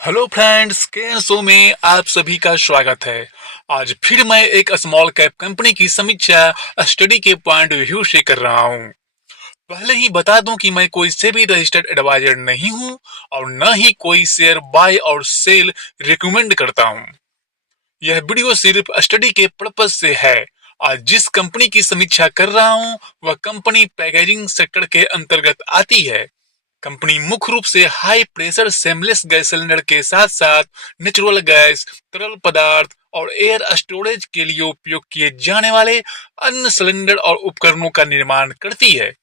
Hello friends, के show में आप सभी का स्वागत है। आज फिर मैं एक स्मॉल कैप कंपनी की समीक्षा स्टडी के पॉइंट व्यू से कर रहा हूं। पहले ही बता दूं कि मैं कोई सेबी रजिस्टर्ड एडवाइजर नहीं हूं और न ही कोई शेयर बाय और सेल रिकमेंड करता हूं। यह वीडियो सिर्फ स्टडी के पर्पज से है। आज जिस कंपनी की समीक्षा कर रहा हूं वह कंपनी पैकेजिंग सेक्टर के अंतर्गत आती है। कंपनी मुख्य रूप से high pressure seamless gas cylinder के साथ साथ नेचुरल गैस, तरल पदार्थ और एयर स्टोरेज के लिए उपयोग किए जाने वाले अन्य सिलेंडर और उपकरणों का निर्माण करती है,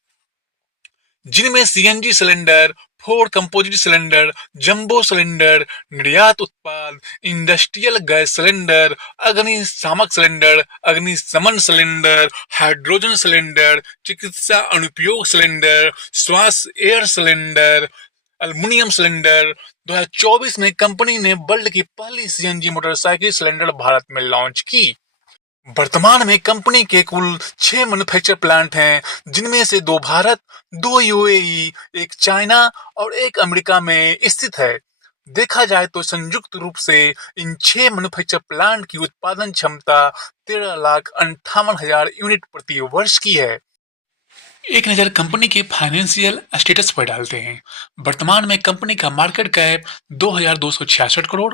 जिनमें CNG cylinder, four composite cylinder, jumbo cylinder, निर्यात उत्पाद, इंडस्ट्रियल गैस सिलेंडर, अग्निशामक सिलेंडर, अग्निशमन सिलेंडर, हाइड्रोजन सिलेंडर, चिकित्सा अनुप्रयोग सिलेंडर, श्वास एयर सिलेंडर, एल्युमिनियम सिलेंडर। 2024 में कंपनी ने वर्ल्ड की पहली सीएनजी मोटरसाइकिल सिलेंडर भारत में लॉन्च की। वर्तमान में कंपनी के कुल 6 मैन्युफैक्चर प्लांट हैं, जिनमें से 2 भारत, 2 यूएई, एक चाइना और एक अमेरिका में स्थित है। देखा जाए तो संयुक्त रूप से इन 6 मैन्युफैक्चर प्लांट की उत्पादन क्षमता 13,58,000 यूनिट प्रति वर्ष की है। एक नजर कंपनी के फाइनेंशियल स्टेटस पर डालते हैं। वर्तमान में कंपनी का market cap 2,266 crore,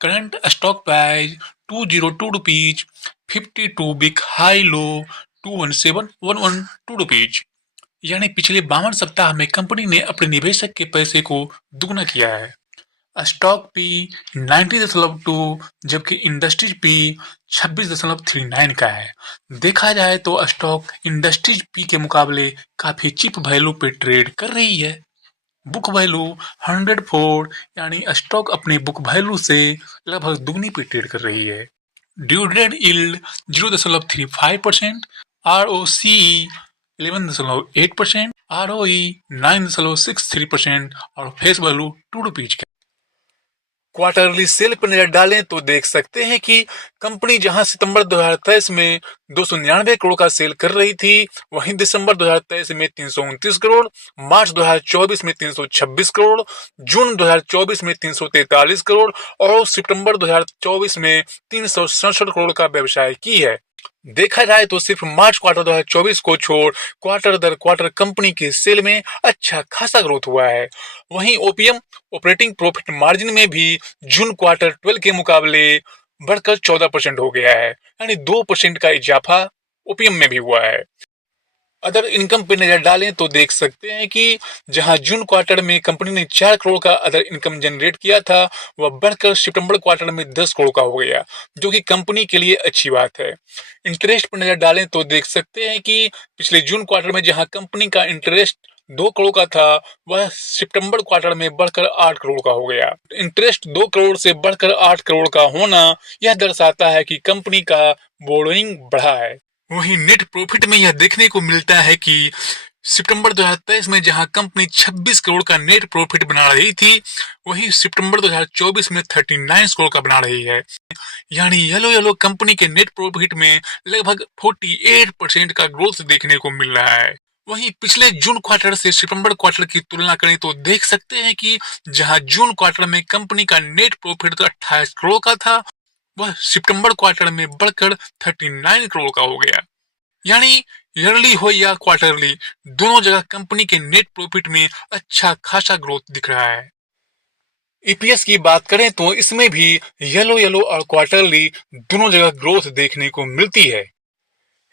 current stock price 202 rupees, 52 big high low 217,112 rupees. यानी पिछले 52 सप्ताह में कंपनी ने अपने निवेशक के पैसे को दुगना किया है। स्टॉक पी 90.2 जबकि इंडस्ट्रीज पी 26.39 का है। देखा जाए तो स्टॉक इंडस्ट्रीज पी के मुकाबले काफी चीप वैल्यू पे ट्रेड कर रही है। बुक वैल्यू 104, यानी स्टॉक अपने बुक वैल्यू से लगभग दुगनी पे ट्रेड कर रही है। डिविडेंड यील्ड 0.35%, ROCE 11.8%, ROE 9.63% और फेस वैल्यू 2 रुपीज का। क्वार्टरली सेल पर नजर डालें तो देख सकते हैं कि कंपनी जहां सितंबर 2023 में 299 करोड़ का सेल कर रही थी, वहीं दिसंबर 2023 में 329 करोड़, मार्च 2024 में 326 करोड़, जून 2024 में 343 करोड़ और सितंबर 2024 में 367 करोड़ का व्यवसाय की है। देखा जाए तो सिर्फ मार्च क्वार्टर 2024 को छोड़ क्वार्टर दर क्वार्टर कंपनी के सेल में अच्छा खासा ग्रोथ हुआ है। वहीं ओपीएम ऑपरेटिंग प्रॉफिट मार्जिन में भी जून क्वार्टर 12 के मुकाबले बढ़कर 14% हो गया है, यानी 2% का इजाफा ओपीएम में भी हुआ है। अदर इनकम पे नजर डालें तो देख सकते हैं कि जहां जून क्वार्टर में कंपनी ने 4 करोड़ का अदर इनकम जनरेट किया था, वह बढ़कर सितंबर क्वार्टर में 10 करोड़ का हो गया, जो कि कंपनी के लिए अच्छी बात है। इंटरेस्ट पर नजर डालें तो देख सकते हैं कि पिछले जून क्वार्टर में जहां कंपनी का इंटरेस्ट 2 करोड़ का था, वह सितंबर क्वार्टर में बढ़कर 8 करोड़ का हो गया। इंटरेस्ट 2 करोड़ से बढ़कर 8 करोड़ का होना यह दर्शाता है कि कंपनी का बोरोइंग बढ़ा है। वहीं नेट प्रॉफिट में यह देखने को मिलता है कि सितंबर 2023 में जहां कंपनी 26 करोड़ का नेट प्रॉफिट बना रही थी, वहीं सितंबर 2024 में 39 करोड़ का बना रही है। यानी येलो येलो कंपनी के नेट प्रॉफिट में लगभग 48% का ग्रोथ देखने को मिल रहा है। वहीं पिछले जून क्वार्टर से सितंबर क्वार्टर की तुलना करें तो देख सकते हैं कि जहां जून क्वार्टर में कंपनी का नेट प्रॉफिट तो 28 करोड़ का था, वह सितंबर क्वार्टर में बढ़कर 39 करोड़ का हो गया। यानी ईयरली हो या क्वार्टरली, दोनों जगह कंपनी के नेट प्रॉफिट में अच्छा खासा ग्रोथ दिख रहा है। ईपीएस की बात करें तो इसमें भी येलो येलो और क्वार्टरली दोनों जगह ग्रोथ देखने को मिलती है।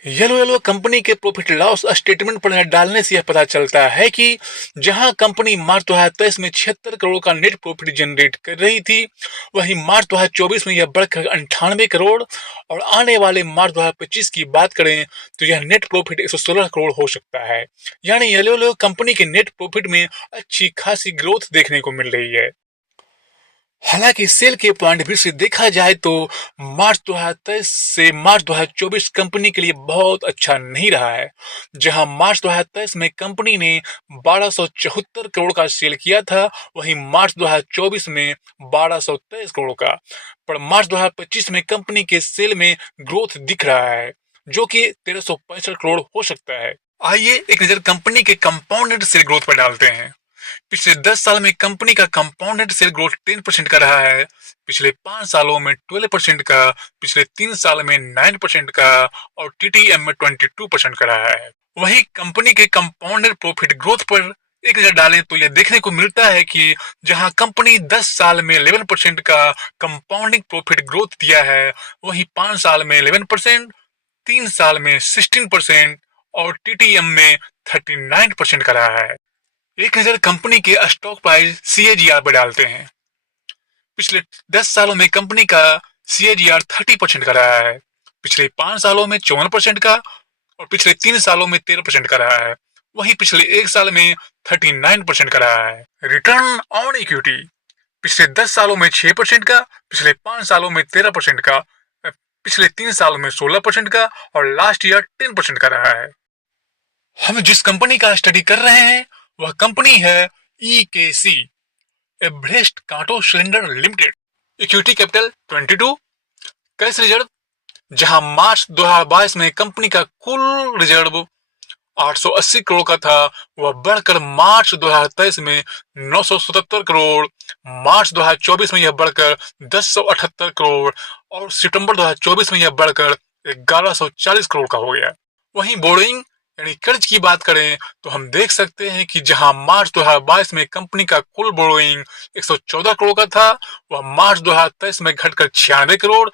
येलो येलो कंपनी के प्रॉफिट लॉस स्टेटमेंट पर डालने से यह पता चलता है कि जहां कंपनी मार्च 2023 में 76 करोड़ का नेट प्रॉफिट जनरेट कर रही थी, वहीं मार्च 2024 में यह बढ़कर 98 करोड़ और आने वाले मार्च 2025 की बात करें तो यह नेट प्रॉफिट 116 करोड़ हो सकता है। यानी येलो येलो कंपनी के नेट प्रॉफिट में अच्छी खासी ग्रोथ देखने को मिल रही है। हालांकि सेल के पॉइंट व्यू से देखा जाए तो मार्च 2023 से मार्च 2024 कंपनी के लिए बहुत अच्छा नहीं रहा है। जहां मार्च 2023 में कंपनी ने 1274 करोड़ का सेल किया था, वहीं मार्च 2024 में 1223 करोड़ का। पर मार्च 2025 में कंपनी के सेल में ग्रोथ दिख रहा है, जो कि 1365 करोड़ हो सकता है। आइए एक नजर कंपनी के कंपाउंडेड सेल ग्रोथ पर डालते हैं। पिछले 10 साल में कंपनी का कंपाउंडेड सेल ग्रोथ 10% का रहा है, पिछले 5 सालों में 12% का, पिछले 3 साल में 9% का और टीटीएम में 22% का रहा है। वहीं कंपनी के कंपाउंडेड प्रॉफिट ग्रोथ पर एक नजर डालें तो यह देखने को मिलता है कि जहां कंपनी 10 साल में 11% का कंपाउंडिंग प्रॉफिट ग्रोथ दिया है, वहीं 5 साल में 11%, 3 साल में 16% और टीटीएम में 39% का रहा है। एक नजर कंपनी के स्टॉक प्राइस सीएजीआर पर डालते हैं। पिछले 10 सालों में कंपनी का सीएजीआर 30% का रहा है, पिछले 5 सालों में 54% का और पिछले 3 सालों में 13% का रहा है। वहीं पिछले 1 साल में 39% का रहा है। रिटर्न ऑन इक्विटी पिछले 10 सालों में 6% का, पिछले 5 सालों में 13% का, पिछले 3 सालों में 16% का और लास्ट ईयर 10% का रहा है। हम जिस कंपनी का स्टडी कर रहे हैं वह कंपनी है EKC, एवरेस्ट कांटो cylinder limited. Equity capital 22, cash reserve जहां मार्च 2022 में कंपनी का कुल रिजर्व 880 करोड़ का था, वह बढ़कर मार्च 2023 में 977 करोड़, मार्च 2024 में यह बढ़कर 1078 करोड़ और सितंबर 2024 में यह बढ़कर 1140 करोड़ का हो गया। वहीं बोरोइंग यानी कर्ज की बात करें तो हम देख सकते हैं कि जहां मार्च 2022 में कंपनी का कुल बोरोइंग 114 करोड़ का था, वह मार्च 2023 में घटकर 96 करोड़,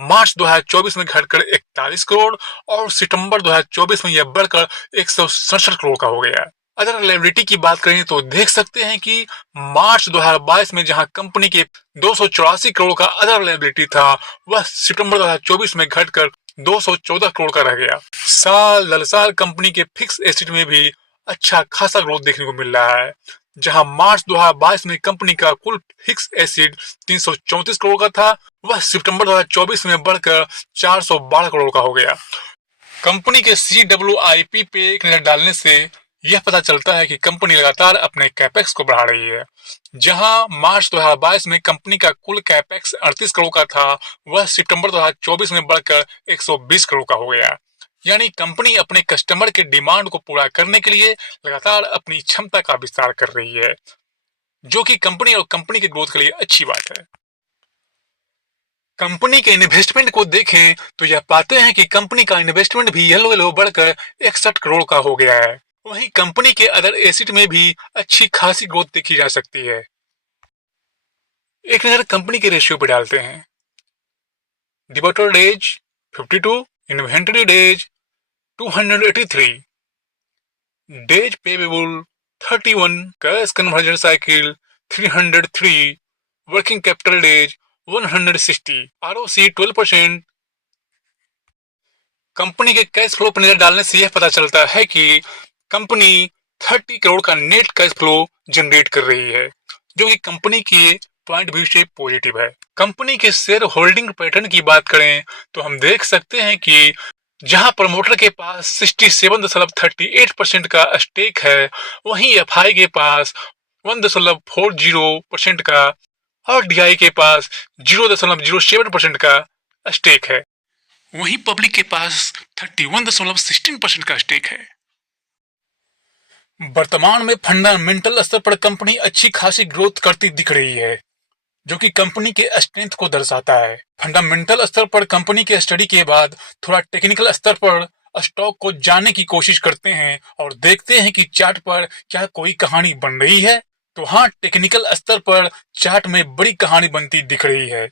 मार्च 2024 में घटकर 41 करोड़ और सितंबर 2024 में यह बढ़कर 167 करोड़ का हो गया। अगर लायबिलिटी की बात करें तो देख सकते हैं कि मार्च 2022 में जहां कंपनी के 284 करोड़ का अदर लायबिलिटी था, वह सितंबर 2024 में घटकर 214 करोड़ का रह गया। साल दर साल कंपनी के फिक्स एसेट में भी अच्छा खासा ग्रोथ देखने को मिल रहा है। जहां मार्च 2022 में कंपनी का कुल फिक्स एसेट 334 करोड़ का था, वह सितंबर 2024 में बढ़कर 412 करोड़ का हो गया। कंपनी के CWIP पे एक नजर डालने से यह पता चलता है कि कंपनी लगातार अपने कैपेक्स को बढ़ा रही है। जहां मार्च 2022 में कंपनी का कुल कैपेक्स 38 करोड़ का था, वह सितंबर 2024 में बढ़कर 120 करोड़ का हो गया। यानी कंपनी अपने कस्टमर के डिमांड को पूरा करने के लिए लगातार अपनी क्षमता का विस्तार कर रही है, जो कि कंपनी और कंपनी की ग्रोथ के लिए अच्छी बात है। कंपनी के इन्वेस्टमेंट को देखें तो यह पाते हैं कि कंपनी का इन्वेस्टमेंट भी येलो बढ़कर 61 करोड़ का हो गया है। वहीं कंपनी के अदर एसेट में भी अच्छी खासी ग्रोथ देखी जा सकती है। एक नजर कंपनी के रेशियो पर डालते हैं। Debater days 52, inventory days 283, days payable 31, cash conversion cycle 303, working capital days 160, ROC 12%। Company के कैश फ्लो पर नजर डालने से यह पता चलता है कि कंपनी 30 करोड़ का नेट कैश फ्लो जनरेट कर रही है, जो कि कंपनी के पॉइंट व्यू से पॉजिटिव है। कंपनी के शेयर होल्डिंग पैटर्न की बात करें तो हम देख सकते हैं कि जहां प्रमोटर के पास 67.38% का स्टेक है, वहीं एफआई के पास 1.40% का और डीआई के पास 0.07% का स्टेक है। वहीं पब्लिक के पास 31.16% का स्टेक है। वर्तमान में फंडामेंटल स्तर पर कंपनी अच्छी खासी ग्रोथ करती दिख रही है, जो कि कंपनी के स्ट्रेंथ को दर्शाता है। फंडामेंटल स्तर पर कंपनी के स्टडी के बाद थोड़ा टेक्निकल स्तर पर स्टॉक को जानने की कोशिश करते हैं और देखते हैं कि चार्ट पर क्या कोई कहानी बन रही है। तो हाँ, टेक्निकल स्तर पर चार्ट में बड़ी कहानी बनती दिख रही है।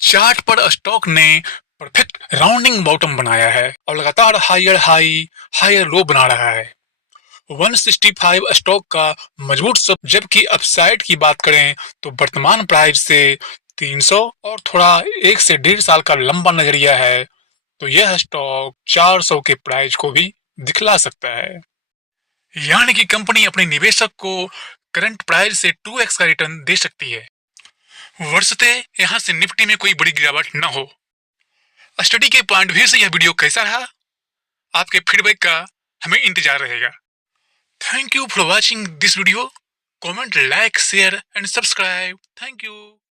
चार्ट पर स्टॉक ने परफेक्ट राउंडिंग बॉटम बनाया है और लगातार हायर हाई हायर लो बना रहा है। 165 स्टॉक का मजबूत सब, जबकि अपसाइड की बात करें तो वर्तमान प्राइस से 300 और थोड़ा 1 से 1.5 साल का लंबा नजरिया है, तो यह स्टॉक 400 के प्राइस को भी दिखला सकता है। यानी कि कंपनी अपने निवेशक को करंट प्राइस से 2x का रिटर्न दे सकती है, वर्षते यहां से निफ्टी में कोई बड़ी गिरावट न हो। स्टडी के पॉइंट व्यू से यह वीडियो कैसा रहा, आपके फीडबैक का हमें इंतजार रहेगा। Thank you for watching this video. Comment, like, share and subscribe. Thank you.